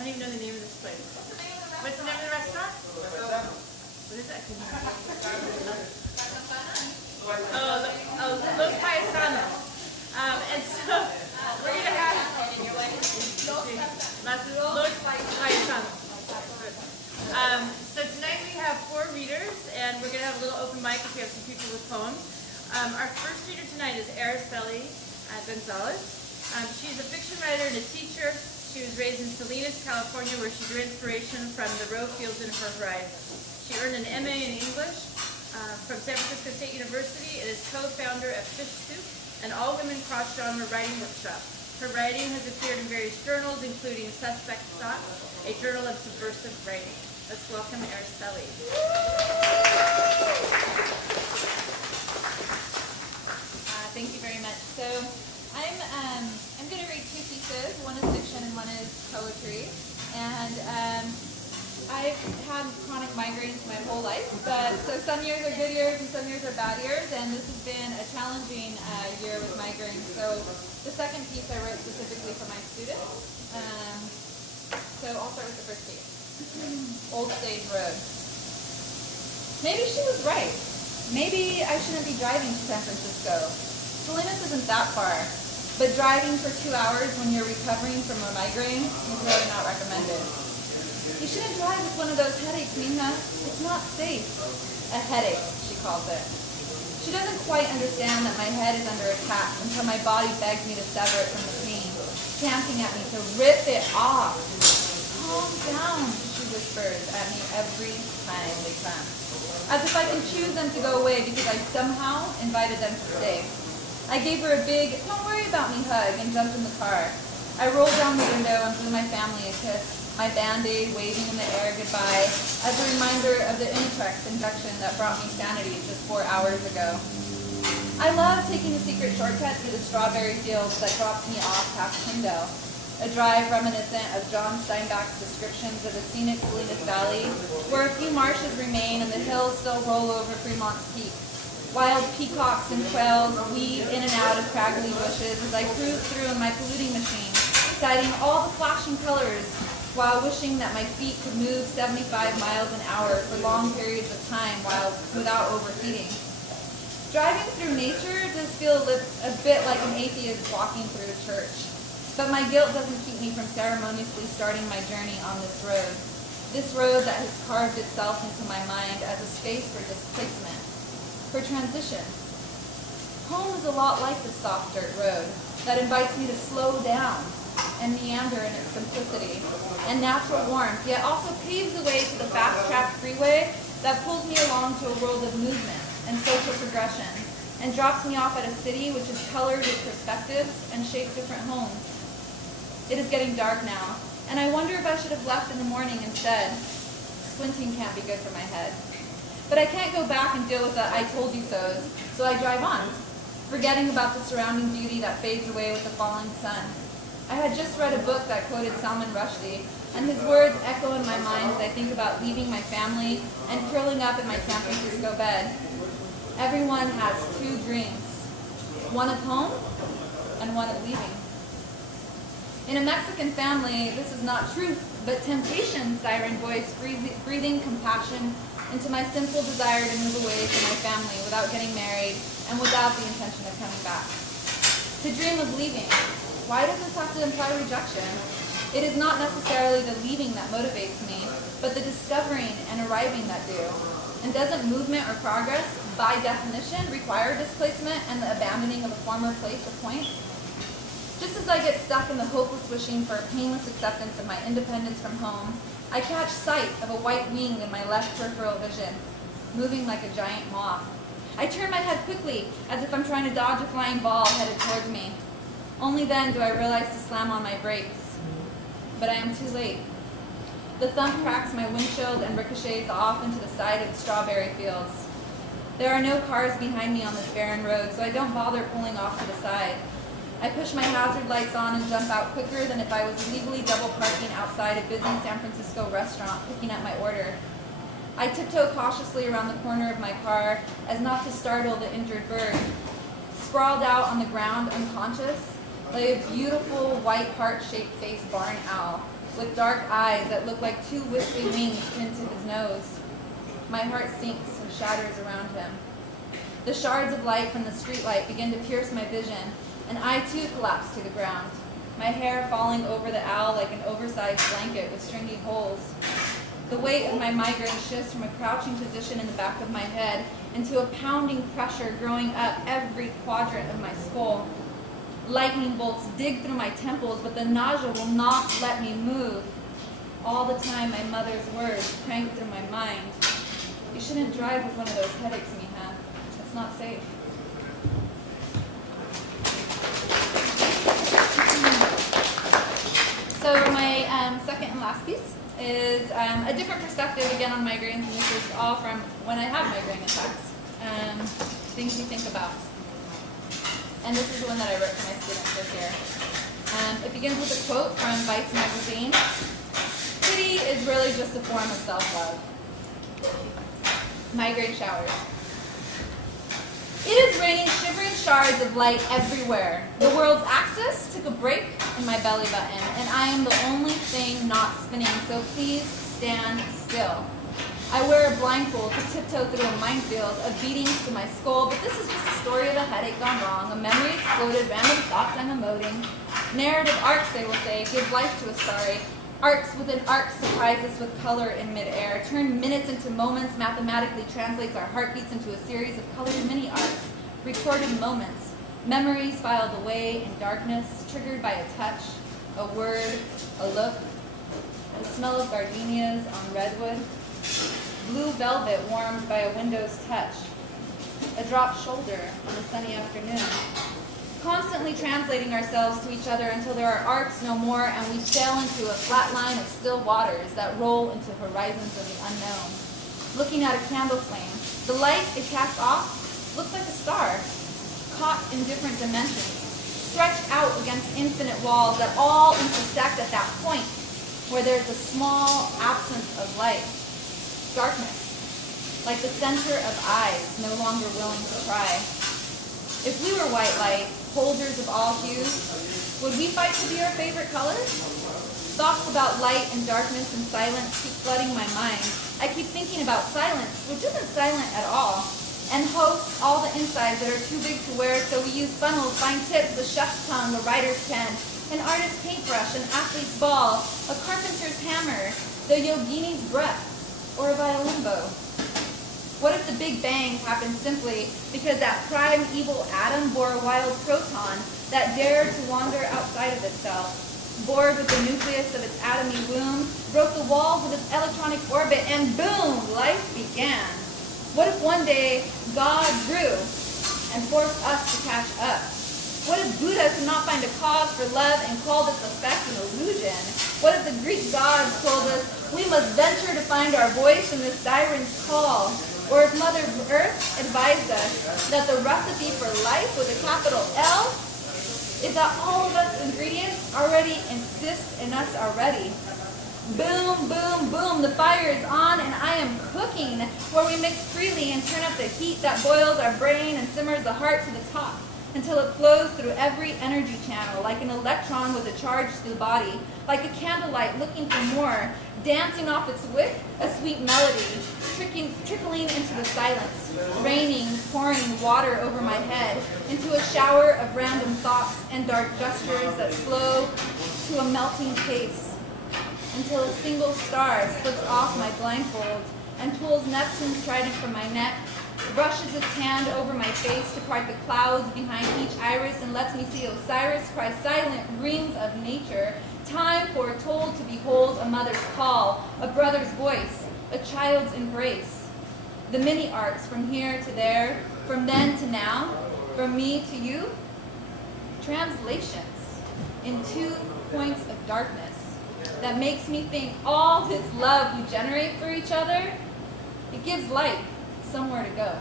don't even know the name of this place. What's the name of the restaurant? What is that? Los Paisanos. And so we're going to have Los Paisanos. So tonight we have 4 readers, and we're going to have a little open mic if we have some people with poems. Our first reader tonight is Araceley Gonzalez. She's a fiction writer and a teacher. She was raised in Salinas, California, where she drew inspiration from the row fields in her horizon. She earned an MA in English from San Francisco State University and is co-founder of Fish Soup, an all-women cross-genre writing workshop. Her writing has appeared in various journals, including Suspect Thought, a journal of subversive writing. Let's welcome Araceley. Thank you very much. So I'm going to read 2 pieces. One is fiction and one is poetry. And I've had chronic migraines my whole life, but so some years are good years and some years are bad years, and this has been a challenging year with migraines. So the second piece I wrote specifically for my students. So I'll start with the first piece. Old Stage Road. Maybe she was right. Maybe I shouldn't be driving to San Francisco. Salinas isn't that far, but driving for 2 hours when you're recovering from a migraine is really not recommended. You shouldn't drive with one of those headaches, Mina. It's not safe. A headache, she calls it. She doesn't quite understand that my head is under attack until my body begs me to sever it from the pain, champing at me to rip it off. Calm down, she whispers at me every time they come, as if I can choose them to go away because I somehow invited them to stay. I gave her a big, don't worry about me hug and jumped in the car. I rolled down the window and blew my family a kiss, my Band-Aid waving in the air goodbye as a reminder of the Intrex injection that brought me sanity just 4 hours ago. I love taking a secret shortcut through the strawberry fields that dropped me off past Tyndale, a drive reminiscent of John Steinbeck's descriptions of the scenic Salinas Valley, where a few marshes remain and the hills still roll over Fremont's Peak. Wild peacocks and quails weave in and out of craggly bushes as I cruise through in my polluting machine, citing all the flashing colors while wishing that my feet could move 75 miles an hour for long periods of time without overheating. Driving through nature does feel a bit like an atheist walking through a church, but my guilt doesn't keep me from ceremoniously starting my journey on this road that has carved itself into my mind as a space for displacement, for transition. Home is a lot like the soft dirt road that invites me to slow down and meander in its simplicity and natural warmth, yet also paves the way to the fast-tracked freeway that pulls me along to a world of movement and social progression and drops me off at a city which is colored with perspectives and shaped different homes. It is getting dark now, and I wonder if I should have left in the morning instead. Squinting can't be good for my head. But I can't go back and deal with the I told you so's, so I drive on, forgetting about the surrounding beauty that fades away with the falling sun. I had just read a book that quoted Salman Rushdie, and his words echo in my mind as I think about leaving my family and curling up in my San Francisco bed. Everyone has 2 dreams, one of home and one of leaving. In a Mexican family, this is not truth, but temptation, siren voice, breathing compassion into my simple desire to move away from my family without getting married and without the intention of coming back. To dream of leaving. Why does this have to imply rejection? It is not necessarily the leaving that motivates me, but the discovering and arriving that do. And doesn't movement or progress, by definition, require displacement and the abandoning of a former place or point? Just as I get stuck in the hopeless wishing for a painless acceptance of my independence from home, I catch sight of a white wing in my left peripheral vision, moving like a giant moth. I turn my head quickly, as if I'm trying to dodge a flying ball headed towards me. Only then do I realize to slam on my brakes. But I am too late. The thump cracks my windshield and ricochets off into the side of the strawberry fields. There are no cars behind me on this barren road, so I don't bother pulling off to the side. I push my hazard lights on and jump out quicker than if I was legally double parking outside a busy San Francisco restaurant picking up my order. I tiptoe cautiously around the corner of my car as not to startle the injured bird. Sprawled out on the ground unconscious lay a beautiful white heart-shaped faced barn owl, with dark eyes that look like two wispy wings pinned to his nose. My heart sinks and shatters around him. The shards of light from the streetlight begin to pierce my vision, and I too collapse to the ground, my hair falling over the owl like an oversized blanket with stringy holes. The weight of my migraine shifts from a crouching position in the back of my head into a pounding pressure growing up every quadrant of my skull. Lightning bolts dig through my temples, but the nausea will not let me move. All the time, my mother's words crank through my mind. You shouldn't drive with one of those headaches, Mija. It's not safe. So my second and last piece is a different perspective again on migraines, and this is all from when I have migraine attacks. Things you think about. And this is the one that I wrote for my students this year. It begins with a quote from Vice magazine. Pity is really just a form of self-love. Migraine showers. It is raining shivering shards of light everywhere. The world's axis took a break in my belly button, and I am the only thing not spinning, so please stand still. I wear a blindfold to tiptoe through a minefield of beatings to my skull, but this is just a story of a headache gone wrong, a memory exploded, random thoughts I'm emoting. Narrative arcs, they will say, give life to a story. Arcs within arcs surprise us with color in midair. Turn minutes into moments, mathematically translates our heartbeats into a series of colored mini-arcs. Recorded moments. Memories filed away in darkness, triggered by a touch, a word, a look. The smell of gardenias on redwood. Blue velvet warmed by a window's touch. A dropped shoulder on a sunny afternoon. Constantly translating ourselves to each other until there are arcs no more and we sail into a flat line of still waters that roll into horizons of the unknown. Looking at a candle flame, the light it casts off looks like a star, caught in different dimensions, stretched out against infinite walls that all intersect at that point where there's a small absence of light. Darkness, like the center of eyes no longer willing to try. If we were white light, holders of all hues, would we fight to be our favorite colors? Thoughts about light and darkness and silence keep flooding my mind. I keep thinking about silence, which isn't silent at all, and hosts all the insides that are too big to wear, so we use funnels, fine tips, a chef's tongue, a writer's pen, an artist's paintbrush, an athlete's ball, a carpenter's hammer, the yogini's breath, or a violin bow. What if the Big Bang happened simply because that primeval atom bore a wild proton that dared to wander outside of itself, bored with the nucleus of its atomy womb, broke the walls of its electronic orbit, and boom, life began? What if one day God grew and forced us to catch up? What if Buddha could not find a cause for love and called this effect an illusion? What if the Greek gods told us we must venture to find our voice in the siren's call? Or if Mother Earth advised us that the recipe for life with a capital L is that all of us ingredients already exist in us already. Boom, boom, boom, the fire is on and I am cooking, where we mix freely and turn up the heat that boils our brain and simmers the heart to the top until it flows through every energy channel, like an electron with a charge to the body, like a candlelight looking for more, dancing off its wick, a sweet melody, trickling into the silence, raining, pouring water over my head, into a shower of random thoughts and dark gestures that slow to a melting pace, until a single star slips off my blindfold and pulls Neptune's trident from my neck, brushes its hand over my face to part the clouds behind each iris and lets me see Osiris cry silent reams of nature, time foretold to behold a mother's call, a brother's voice, a child's embrace. The mini arcs from here to there, from then to now, from me to you. Translations in 2 points of darkness that makes me think all this love we generate for each other, it gives light somewhere to go.